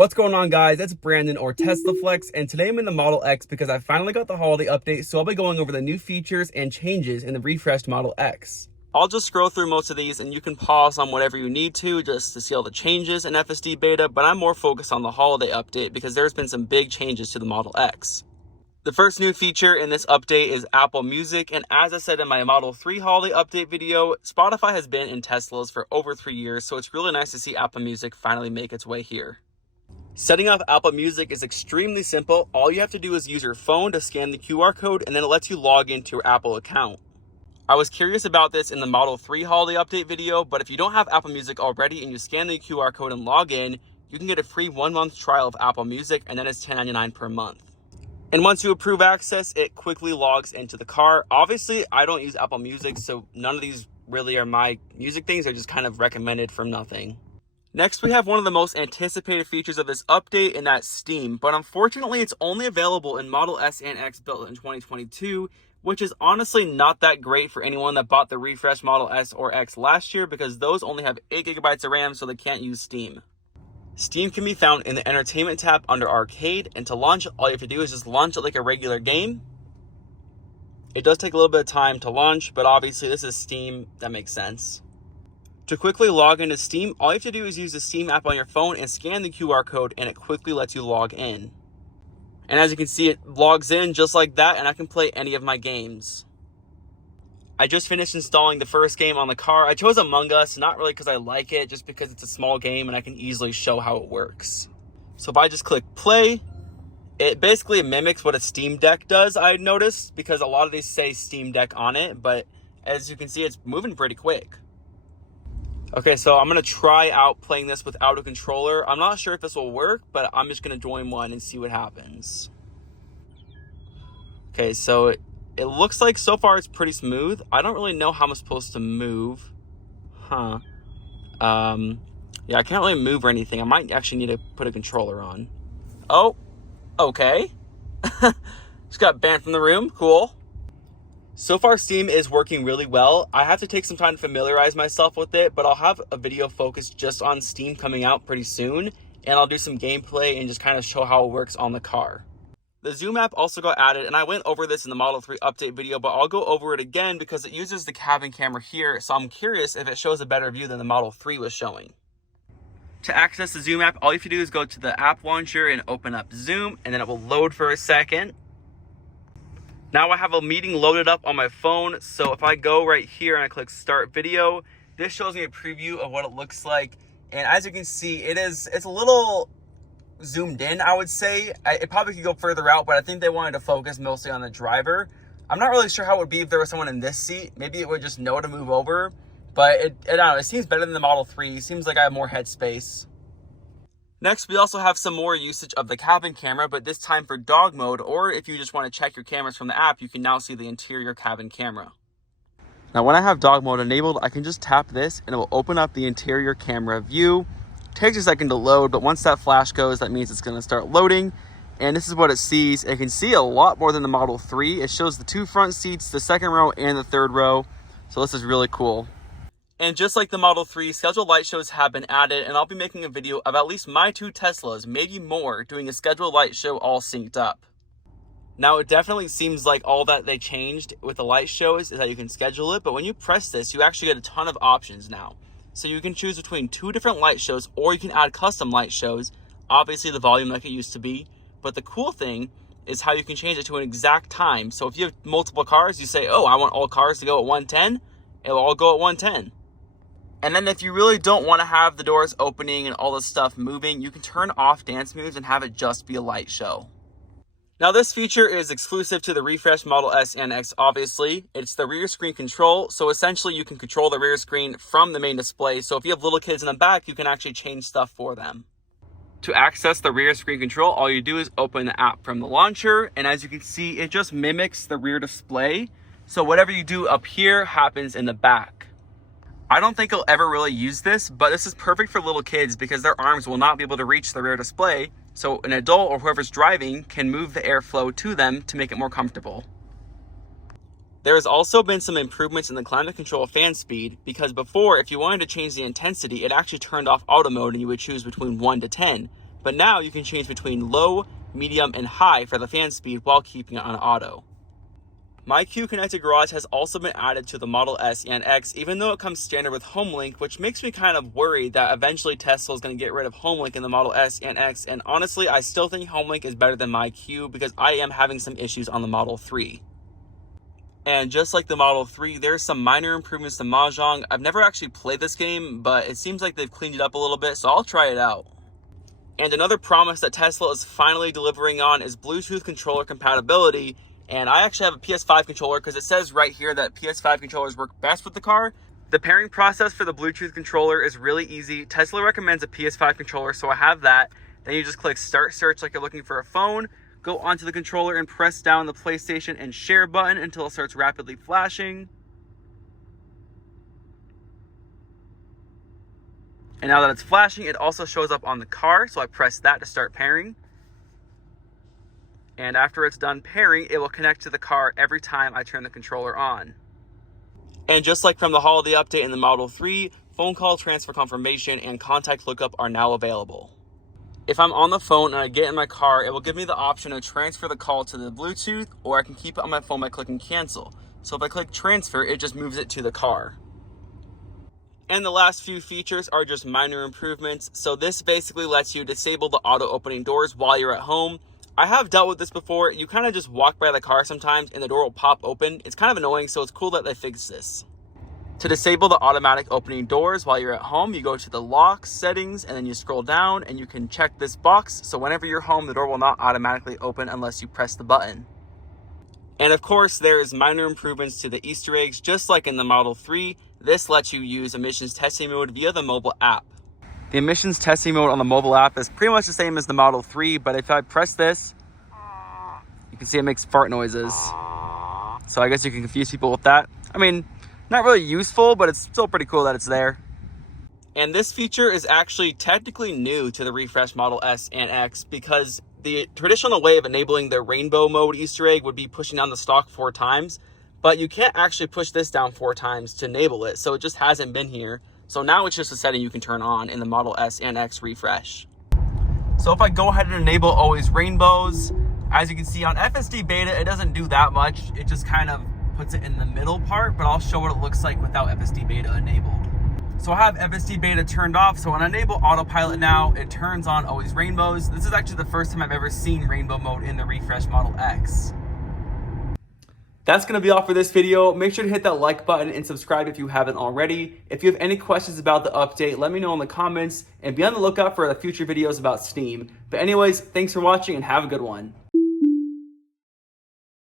What's going on, guys? It's Brandon or Tesla Flex, and today I'm in the Model X because I finally got the holiday update, so I'll be going over the new features and changes in the refreshed Model X. I'll just scroll through most of these and you can pause on whatever you need to just to see all the changes in FSD beta, but I'm more focused on the holiday update because there's been some big changes to the Model X. The first new feature in this update is Apple Music, and as I said in my Model 3 holiday update video, Spotify has been in Teslas for over 3 years, so it's really nice to see Apple Music finally make its way here. Setting up Apple Music is extremely simple. All you have to do is use your phone to scan the QR code, and then it lets you log into your Apple account. I was curious about this in the Model 3 holiday update video, but if you don't have Apple Music already and you scan the QR code and log in, you can get a free 1-month trial of Apple Music, and then it's $10.99 per month. And once you approve access, it quickly logs into the car. Obviously, I don't use Apple Music, so none of these really are my music things. They're just kind of recommended from nothing. Next, we have one of the most anticipated features of this update, and that's Steam. But unfortunately, it's only available in Model S and X built in 2022, which is honestly not that great for anyone that bought the refreshed Model S or X last year because those only have 8 GB of RAM, so they can't use Steam. Steam can be found in the Entertainment tab under Arcade, and to launch it, all you have to do is just launch it like a regular game. It does take a little bit of time to launch, but obviously this is Steam, that makes sense. To quickly log into Steam, all you have to do is use the Steam app on your phone and scan the QR code, and it quickly lets you log in. And as you can see, it logs in just like that, and I can play any of my games. I just finished installing the first game on the car. I chose Among Us, not really because I like it, just because it's a small game and I can easily show how it works. So if I just click play, it basically mimics what a Steam Deck does, I noticed, because a lot of these say Steam Deck on it, but as you can see, it's moving pretty quick. Okay, so I'm going to try out playing this without a controller. I'm not sure if this will work, but I'm just going to join one and see what happens. Okay, so it looks like so far it's pretty smooth. I don't really know how I'm supposed to move. Yeah, I can't really move or anything. I might actually need to put a controller on. Oh, okay. Just got banned from the room. Cool. So far, Steam is working really well. I have to take some time to familiarize myself with it, but I'll have a video focused just on Steam coming out pretty soon, and I'll do some gameplay and just kind of show how it works on the car. The Zoom app also got added, and I went over this in the Model 3 update video, but I'll go over it again because it uses the cabin camera here, so I'm curious if it shows a better view than the Model 3 was showing. To access the Zoom app, all you have to do is go to the app launcher and open up Zoom, and then it will load for a second. Now I have a meeting loaded up on my phone, so if I go right here and I click start video, this shows me a preview of what it looks like. And as you can see, it's a little zoomed in, I would say. It probably could go further out, but I think they wanted to focus mostly on the driver. I'm not really sure how it would be if there was someone in this seat. Maybe it would just know to move over, but I don't know, it seems better than the Model 3. It seems like I have more headspace. Next, we also have some more usage of the cabin camera, but this time for dog mode, or if you just want to check your cameras from the app, you can now see the interior cabin camera. Now, when I have dog mode enabled, I can just tap this and it will open up the interior camera view. It takes a second to load, but once that flash goes, that means it's going to start loading. And this is what it sees. It can see a lot more than the Model 3. It shows the 2 front seats, the second row, and the third row. So this is really cool. And just like the Model 3, scheduled light shows have been added, and I'll be making a video of at least my 2 Teslas, maybe more, doing a scheduled light show all synced up. Now, it definitely seems like all that they changed with the light shows is that you can schedule it, but when you press this, you actually get a ton of options now. So you can choose between 2 different light shows, or you can add custom light shows, obviously the volume like it used to be. But the cool thing is how you can change it to an exact time. So if you have multiple cars, you say, oh, I want all cars to go at 110, it'll all go at 110. And then if you really don't want to have the doors opening and all this stuff moving, you can turn off dance moves and have it just be a light show. Now this feature is exclusive to the refreshed Model S and X, obviously. It's the rear screen control, so essentially you can control the rear screen from the main display. So if you have little kids in the back, you can actually change stuff for them. To access the rear screen control, all you do is open the app from the launcher, and as you can see, it just mimics the rear display. So whatever you do up here happens in the back. I don't think I'll ever really use this, but this is perfect for little kids because their arms will not be able to reach the rear display, so an adult or whoever's driving can move the airflow to them to make it more comfortable. There has also been some improvements in the climate control fan speed, because before, if you wanted to change the intensity, it actually turned off auto mode and you would choose between 1 to 10. But now you can change between low, medium, and high for the fan speed while keeping it on auto. My Q Connected Garage has also been added to the Model S and X, even though it comes standard with HomeLink, which makes me kind of worried that eventually Tesla is going to get rid of HomeLink in the Model S and X. And honestly, I still think HomeLink is better than my Q because I am having some issues on the Model 3. And just like the Model 3, there's some minor improvements to Mahjong. I've never actually played this game, but it seems like they've cleaned it up a little bit, so I'll try it out. And another promise that Tesla is finally delivering on is Bluetooth controller compatibility. And I actually have a PS5 controller because it says right here that PS5 controllers work best with the car. The pairing process for the Bluetooth controller is really easy. Tesla recommends a PS5 controller, so I have that. Then you just click Start Search like you're looking for a phone. Go onto the controller and press down the PlayStation and Share button until it starts rapidly flashing. And now that it's flashing, it also shows up on the car, so I press that to start pairing. And after it's done pairing, it will connect to the car every time I turn the controller on. And just like from the holiday update in the Model 3, phone call transfer confirmation and contact lookup are now available. If I'm on the phone and I get in my car, it will give me the option to transfer the call to the Bluetooth, or I can keep it on my phone by clicking cancel. So if I click transfer, it just moves it to the car. And the last few features are just minor improvements. So this basically lets you disable the auto opening doors while you're at home. I have dealt with this before. You kind of just walk by the car sometimes and the door will pop open. It's kind of annoying, so it's cool that they fixed this. To disable the automatic opening doors while you're at home, you go to the lock settings and then you scroll down and you can check this box. So whenever you're home, the door will not automatically open unless you press the button. And of course, there's minor improvements to the Easter eggs, just like in the Model 3. This lets you use emissions testing mode via the mobile app. The emissions testing mode on the mobile app is pretty much the same as the Model 3, but if I press this, you can see it makes fart noises. So I guess you can confuse people with that. I mean, not really useful, but it's still pretty cool that it's there. And this feature is actually technically new to the refreshed Model S and X because the traditional way of enabling the rainbow mode Easter egg would be pushing down the stalk 4 times, but you can't actually push this down 4 times to enable it, so it just hasn't been here. So now it's just a setting you can turn on in the Model S and X refresh. So if I go ahead and enable always rainbows, as you can see on FSD beta, it doesn't do that much. It just kind of puts it in the middle part, but I'll show what it looks like without FSD beta enabled. So I have FSD beta turned off, so when I enable autopilot now, it turns on always rainbows. This is actually the first time I've ever seen rainbow mode in the refresh Model X. That's going to be all for this video. Make sure to hit that like button and subscribe if you haven't already. If you have any questions about the update, let me know in the comments and be on the lookout for the future videos about Steam. But anyways, thanks for watching and have a good one.